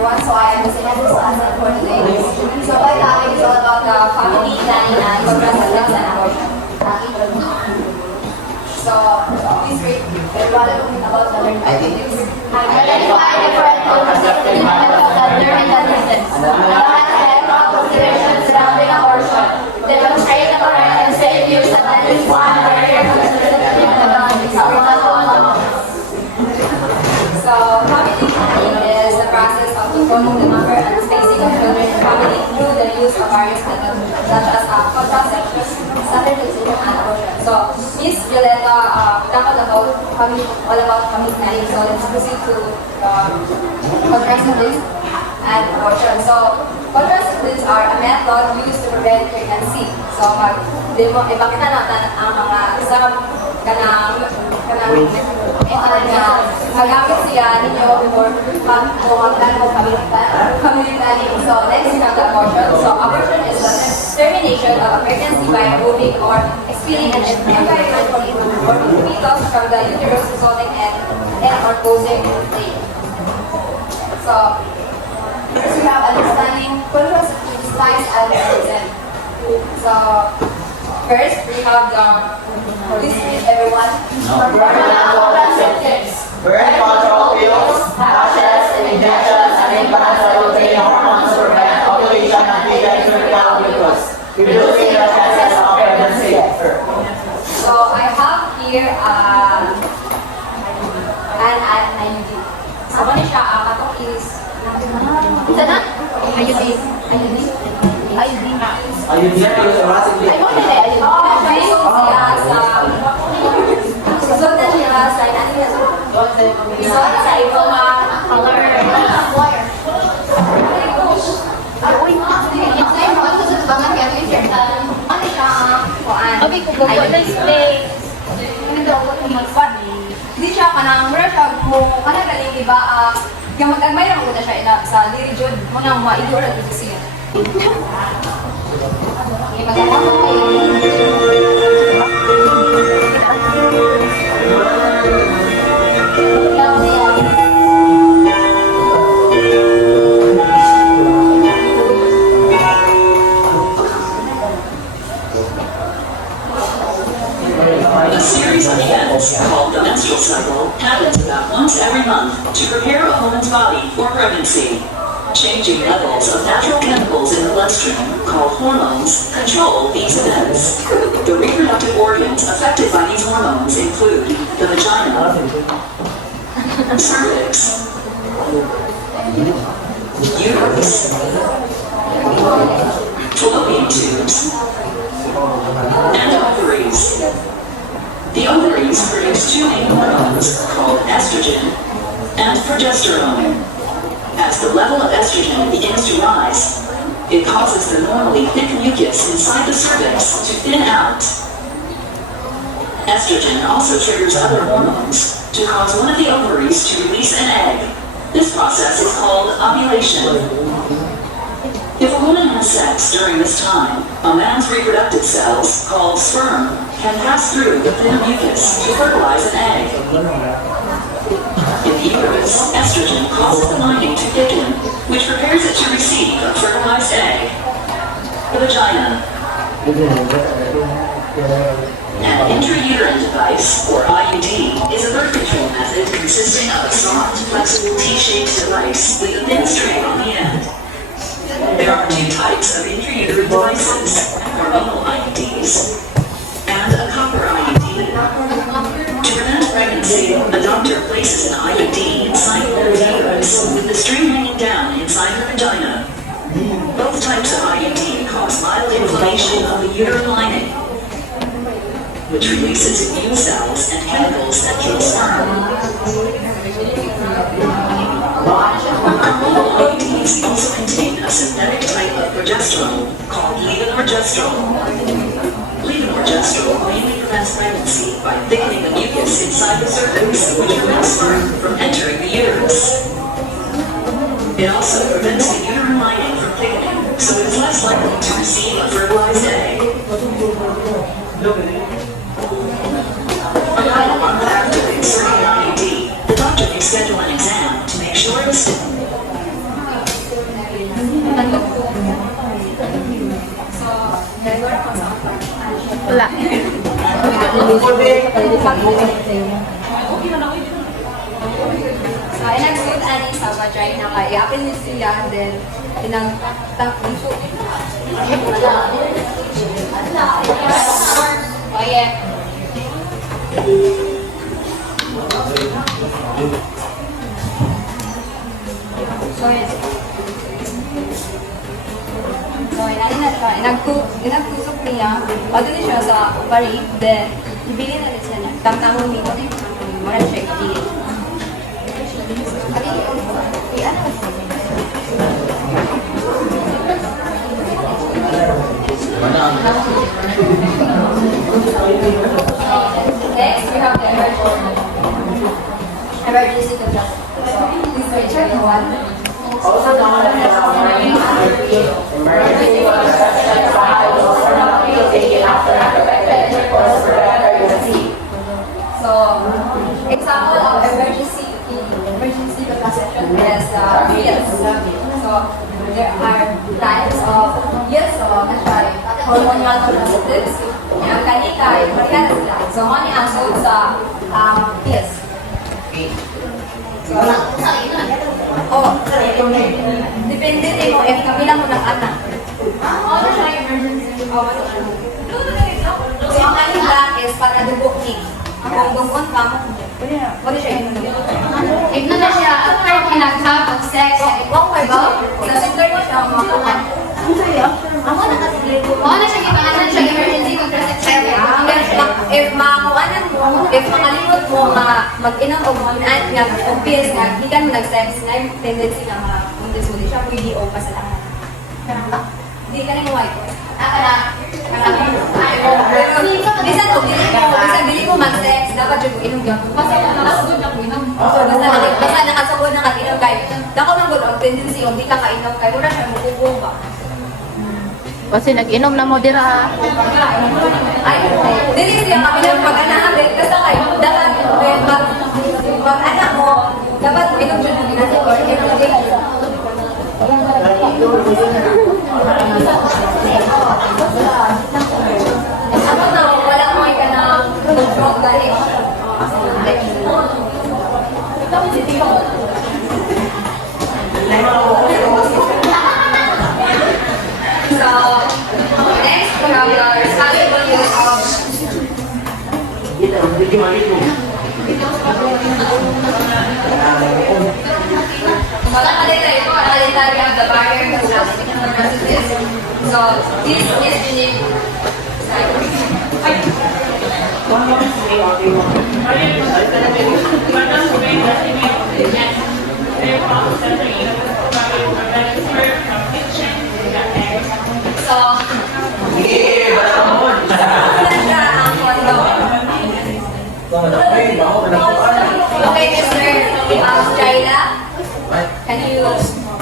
everyone. So I am Mr. Andrew Salazar for today. So my topic is all about the family planning and contraceptives and abortion. So please read everyone about the learned activities. Identify different contraceptive methods and learn the methods. Analyze the considerations surrounding abortion. Demonstrate the correct and safe use of at least one barrier contraceptive method. So, family planning is the process of controlling the number and spacing of children in the family through the use of various methods such as contraception, sterilization, and abortion. So, Miss Violeta talked about all about family planning. So, let's proceed to contraceptives and abortion. So, contraceptives are a method used to prevent pregnancy. So, ipakita natin ang mga isang magamit siya ninyo before mag-plan mo family planning. So, next is the abortion. So, abortion is the termination of a pregnancy by removing or expelling an embryo or fetus from the uterus resulting in or causing pain. So, first we have understanding contraceptive types and reason. So, first we have the please everyone. Contraceptives. Birth control pills, patches, injections, and implants that contain hormones to prevent ovulation and fetal cervical mucus, reducing the chances of pregnancy. So I have here an IUD. So ano siya? Katong is isa na? IUD. Ayun yan, yung thoracic Ay, mo nila. IUD. Susundan niya sa sa ito color. Okay, kung gawin na display. Hindi siya kanang mura siya kung kanang galing iba magagmay lang ko na siya sa diri jud mo nang maidura dito siya. Okay, A series of events called the menstrual cycle happens about once every month to prepare a woman's body for pregnancy. Changing levels of natural chemicals in the bloodstream, called hormones, control these events. The reproductive organs affected by these hormones include the vagina, cervix, uterus, fallopian tubes, and ovaries. The ovaries produce two main hormones called estrogen and progesterone. As the level of estrogen begins to rise, it causes the normally thick mucus inside the cervix to thin out. Estrogen also triggers other hormones to cause one of the ovaries to release an egg. This process is called ovulation. If a woman has sex during this time, a man's reproductive cells, called sperm, can pass through the thin mucus to fertilize an egg. In the uterus, estrogen causes the lining to thicken, which prepares it to receive a fertilized egg. The vagina. An intrauterine device, or IUD, is a birth control method consisting of a soft, flexible T-shaped device with a thin string on the end. There are two types of intrauterine devices, hormonal IUDs and a copper IUD. To prevent pregnancy, a doctor places an IUD inside the uterus with the string hanging down inside her vagina. Both types of IUD cause mild inflammation of the uterine lining, which releases immune cells and chemicals that kill sperm. Hormonal IUDs also contain a synthetic type of progesterone called levonorgestrel. Levonorgestrel mainly prevents pregnancy by thickening the mucus inside the cervix, which prevents sperm from entering the uterus. It also prevents the uterine lining from thickening, so it is less likely to receive a fertilized egg. About a month after inserting an IUD, the doctor may schedule an exam to make sure it is Wala. So, nag-suit ani sa vagina kay apin ni siya, then pinag-tangso. Oh, yeah. So, inagtusok niya, pati siya sa pari, then, ibili na rin siya. Tamtamon nito, wala siya ibili. Next, we have the emergency control. So, please picture the one. Also known as emergency contraception cycles are not to be taken after unaffected intercourse to prevent pregnancy. So, example of emergency contraception is pills. So, there are types of pills. So, natural hormonal contraceptives. Yung kanita, yung parehas sila. So, money ang suit sa pills. So, depende din mo if kabilang mo ng anak. Ano siya emergency? So, ang kanita is para dugok ni. Kung dugon ka mo, ano siya inom? Igno na siya after pinag-have sex. Kung may ba? Nasinder mo siya makakan. Oo na siya gipangalan siya emergency contraception. If makakuanan mo, if makalimot mo mag-inom o mag-inan nga o pills nga, hindi ka mo nag-sex na yung tendency na ma-undis mo din siya, pwede o pa sa lahat. Hindi ka rin mo white. Bisan o, bili mo mag-sex, dapat yung inom ka. Basta nakasabot na inom. Basta nakasabot na inom kayo. Dako man gud ang tendency, hindi ka kainom kayo, wala siya mukubong ba? Kasi nag-inom na mo dira. Ay, dili siya kami ng pag-anahabit. Kasi kayo, dapat mag-anak mo, dapat inom siya ng ginagawa or everyday. Ako na, wala mo ka na control galing. So, next we have your soluble use of Makalita ito, makalita we have the barrier versus So, this is unique. So, ganda ang condom. Okay, Mr. Jaila, can you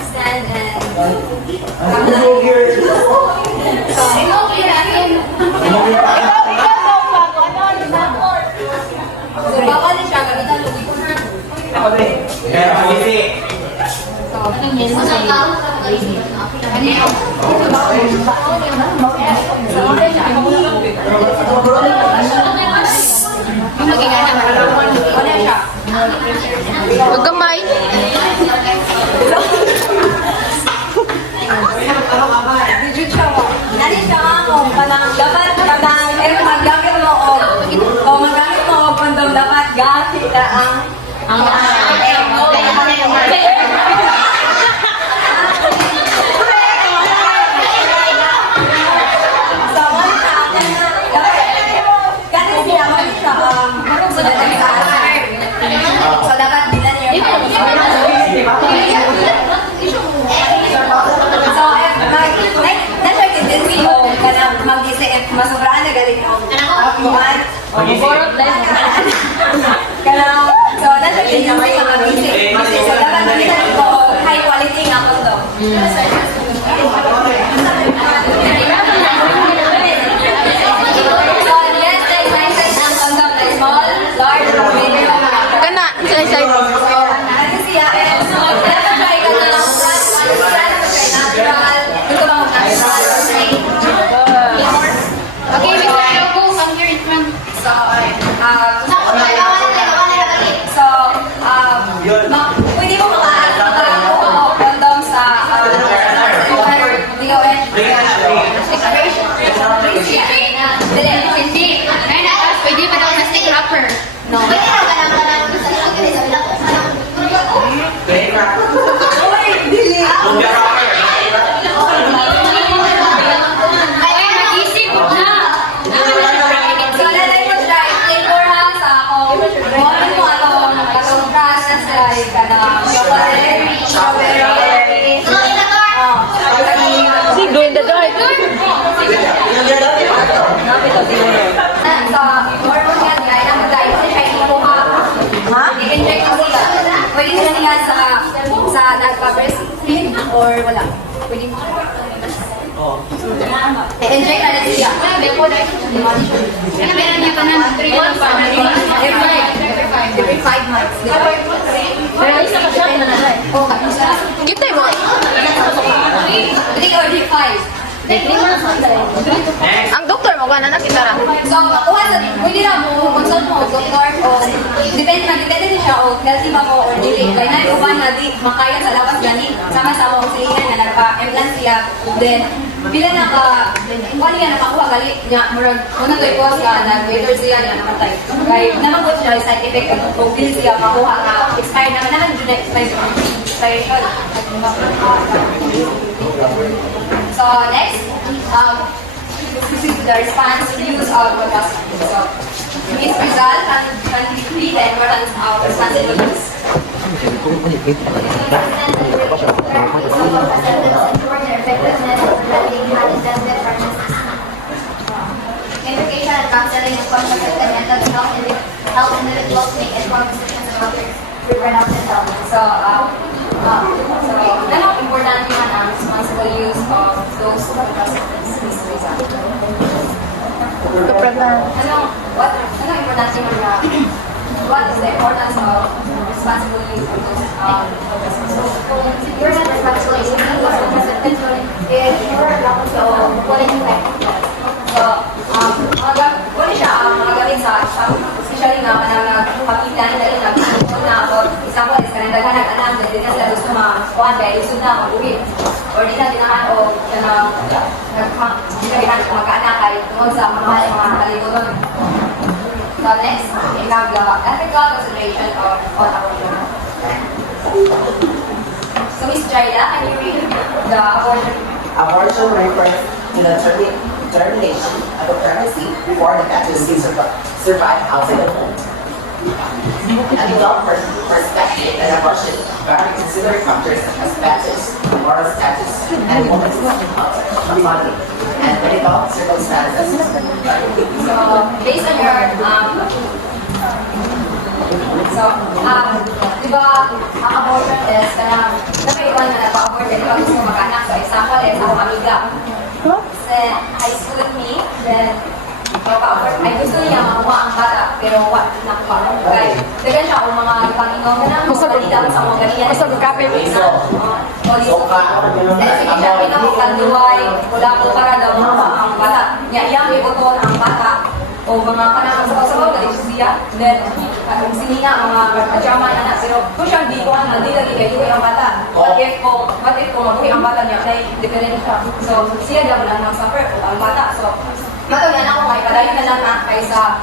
stand and So, bawal din siya, gamitan mo dito na. Huwag kamay. Digit siya mo. Nani siya nga mo, kanang dapat kanang maggamit mo o magamit mo o kondom dapat gamit na ang So dapat bilan niyo. So if nasa tendency o kanang mag-isa if masobraan na galing mo. Kuhan. Kanang so nasa tendency mag-isa. So dapat bilan ko high quality nga condom. So yes, like mentioned ang condom na small, large, medium. Kana, say. Ano siya? Dapat try ka na lang natural. Gusto mo natural. Okay, Mr. Yogo. Sa hormone yan, kaya lang dahil kasi siya ikuha. I-inject ko sila. Pwede sila nila sa nagpa-breastfeed or wala. Pwede mo. I-inject na rin siya. Meron niya pa na 3 months pa. Every 5 months. Pero isa ka shot na naman. Oo, Kita mo. 3 or 5. Ang doktor mo ba na nakita ra? So, makuha sa, pwede na mo, consult mo, doktor, o depende din siya, o healthy ba mo, or dili. Kaya na yung na di makaya sa labas gani, sama-sama ko silingan na nagpa-implant siya. Then, pila na ka, kung niya nakakuha, gali niya, murag, kung natoy ko siya, nag-waiter siya niya, namatay. Kaya naman po siya, side effect, kung pili siya, makuha ka, expired naman naman, dun na expiration. So, next, this is the response to use of procrastination. So, its result can be the importance of responsible use. Education and counseling is contraceptive methods help individuals make informed decisions about their reproductive health. So, ganun important naman ang responsible use of those contraceptives is result. Ano importante naman na what is the importance of responsible use of those contraceptives? If you're not responsible use of those contraceptives, if you're not so what is effect? So, wala siya mga gamit sa especially nga nagpakita nila rin na ako, example is kanang daghan ng anak, hindi na sila gusto makakuhan kaya gusto na mabuhin. Or di na tinahan o ginagihan kung magkaanak ay tungkol sa mga kalitunon. So next, we have the ethical consideration of abortion. So Ms. Jaila, can you read the abortion? Abortion refers to the termination of a pregnancy before the fetus can survive outside the home. A legal perspective and abortion vary considering factors such as status, moral status, and woman's body, and medical circumstances. So, based on your, di ba, ang abortion is, iwan na nagpa-abort, di ba gusto mag-anak. So, example is, ako amiga. Then, high school with me, then, magpa-abort. Ay, gusto niya makuha ang bata, pero nakuha. Kaya, dagan siya kung mga ipang-ingaw ka na, mga balita sa mga ganyan. Basta magkape mo isa. Then, sige siya, pinakakanduay, wala ko para daw makuha ang bata. Iyang iboton ang bata, o mga panahon sa kasabaw, dali siya. Then, sinina ang mga kajaman na pero kung siya hindi ko hindi lagi kayo ang bata. What if kung mabuhi ang bata niya, ay depende siya. So, siya daw lang suffer o ang bata. So, matawag yan ako, may padayon na lang na kaysa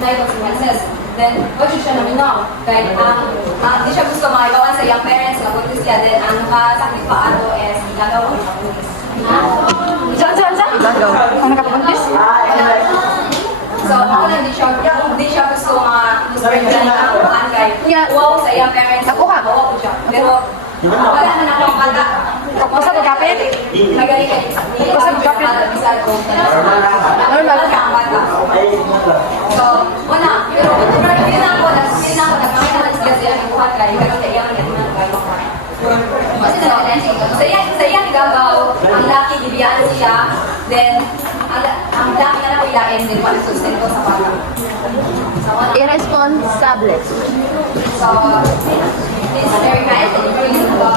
night consequences. Then, what should siya namin know? Kaya, di siya gusto makaibawan sa young parents, nabuti siya. Then, ang nakasakit pa ano is, ilagaw ang pagbulis. Saan? Ang nakapagpuntis? So, ako lang, di siya gusto ma-spread na ang kay wow sa iyang parents. Nakuha. Bawa ko siya. Pero, wala na ako ang bata. Basta magkape? Magaling ka. Basta magkape? Bisal ko. Normal. Ang bata. So, wala. Pero, hindi na ako, nagkamay na sila nagbuhat kay. Pero, sa iyang naman kayo. Kasi sa iyang gagaw, ang laki, gibiyaan siya. Then, ang laki na lang ilain din kung sustento sa bata. Irresponsible. So, please verify and increase the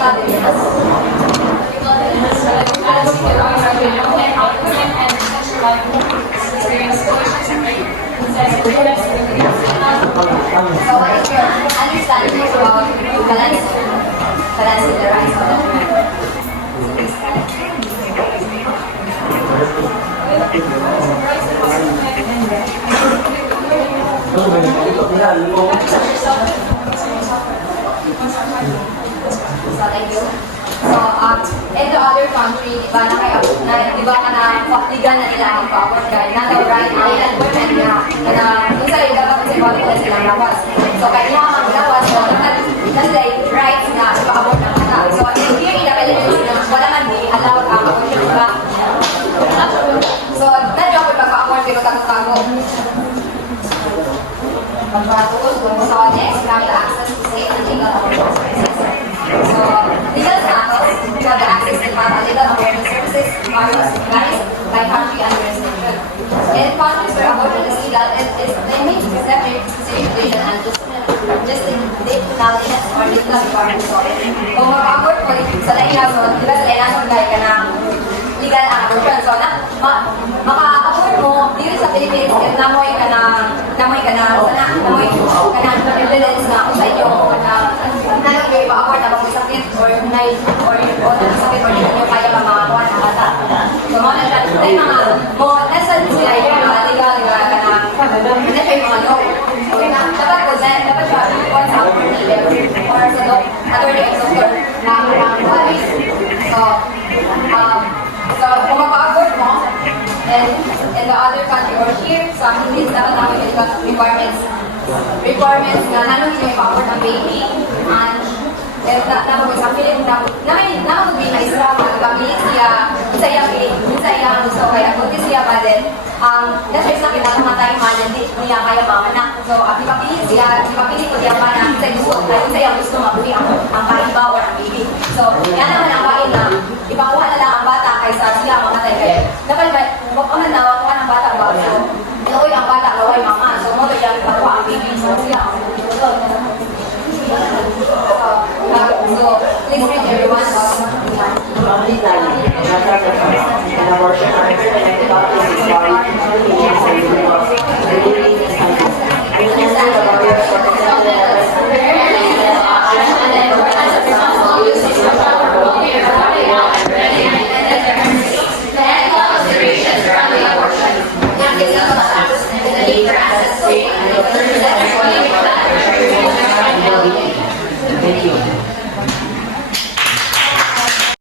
evidence. So, what is your understanding about balancing the rights of the woman? So, thank you. So, in the other country, di ba legal na nila ang pa-abort kaya na the right na ilan women na kung sa iyo dapat kasi bawal na silang lawas. So, kaya niya ang lawas, so, that's the right na pa-abort ng bata. So, here in the Philippines, wala man di allowed ang abortion, di ba? So, medical requirements. So, kung mag-abort mo sa lainason, di ba sa lainason dahil ka na legal ang abortion. So, maka-abort mo dito sa Philippines, and namoy ka na evidence na kung sa inyo, nanong kayo ipa-abort na kung may sakit or sakit or hindi nyo kaya makakuha ng bata. So, mga siya, may mga, lesson sila yung mga legal ka na, hindi siya yung mga law. Okay na, dapat siya, iwan sa attorney level or sa attorney and doctor na ang bodies. So, kung mapa-abort mo, and in the other country or here, sa Philippines, dapat namin medical requirements na nanong yung ipa-abort ng baby, and naman sa Philippines, naman may maisra, magpabilis siya, isa iyang gusto, kaya kung siya pa din, nasa isang pinatamatay man, hindi niya kaya mamanak. So, ipapilit ko siya pa na, isa iyang gusto mabuli ang kaiba or ang baby. So, yan ang